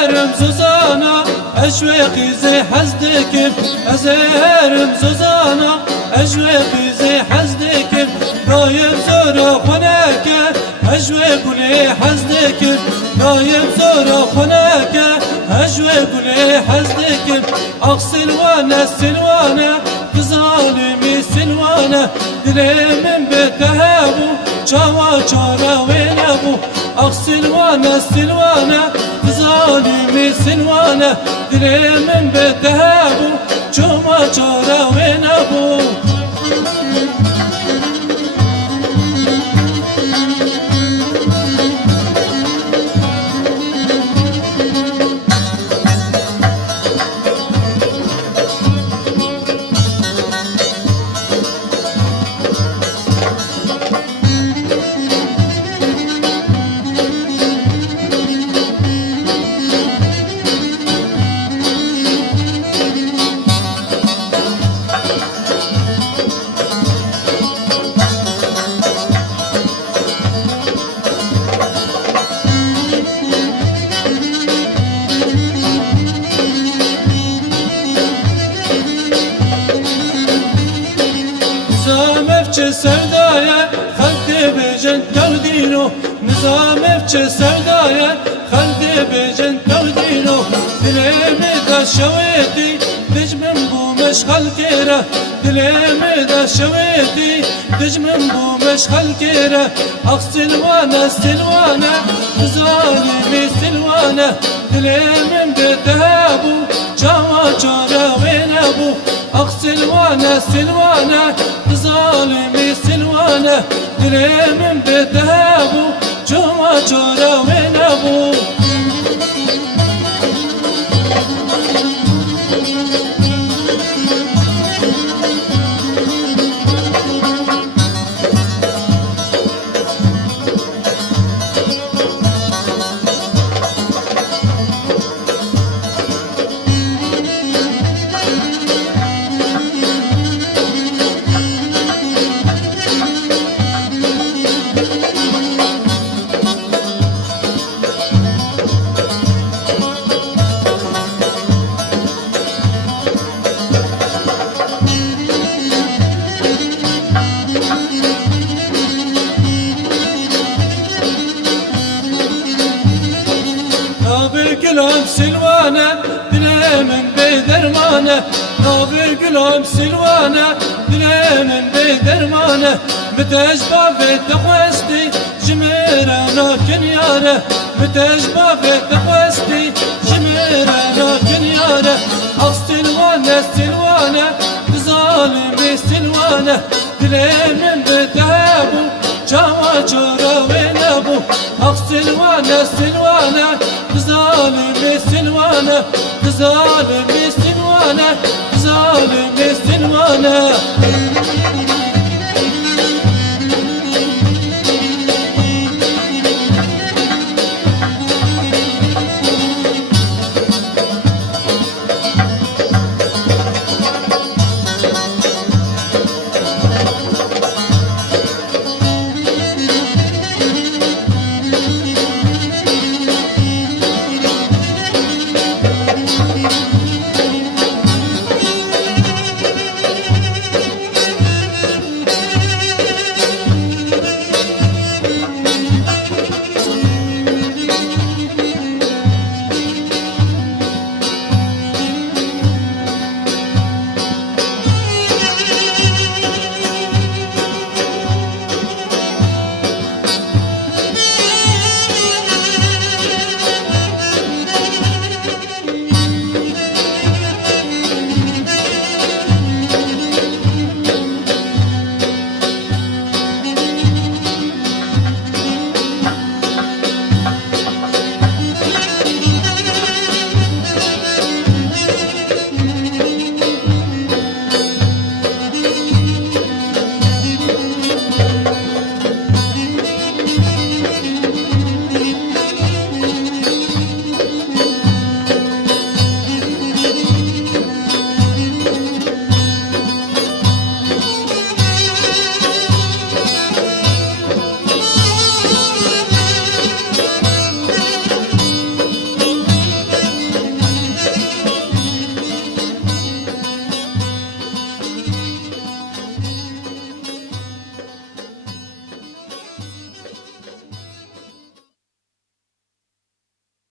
ازهرم سوزانا اشوقي زي حزدك ازهرم سوزانا اشوقي زي حزدك دايم زورا خناك اشوق لي حزدك دايم زورا خناك اشوق لي حزدك اغسل وانا السلوانه ظالمي سلوانه دلي من بتهابو شاوا شارا وين ابو اغسل وانا السلوانه ظالمي سلوانه دلي من بتهابو شاوا شارا وين ابو افçe sevdaya halde becen tavdino nizam افçe sevdaya halde becen tavdino dileme da şaveti dicmen bu meşgal kera dileme da şaveti dicmen bu meşgal kera aksilvana silvana zalimi silvana dilemen betehabu çava çara venabu aksilvana silvana ظالمي سلوانه دلي من بتهابو جوا جورا وين ابو gülüm silvana dilemin beydermane Nabi gülüm silvana dilemin beydermane Mütecba ve tekwesti jimirana kenyare Mütecba ve tekwesti jimirana kenyare Ah silvana silvana zalimi silvana dilemin betehabu çava çora ve nebu Ah silvana silvana ظالمي سلوانه ظالمي سلوانه ظالمي سلوانه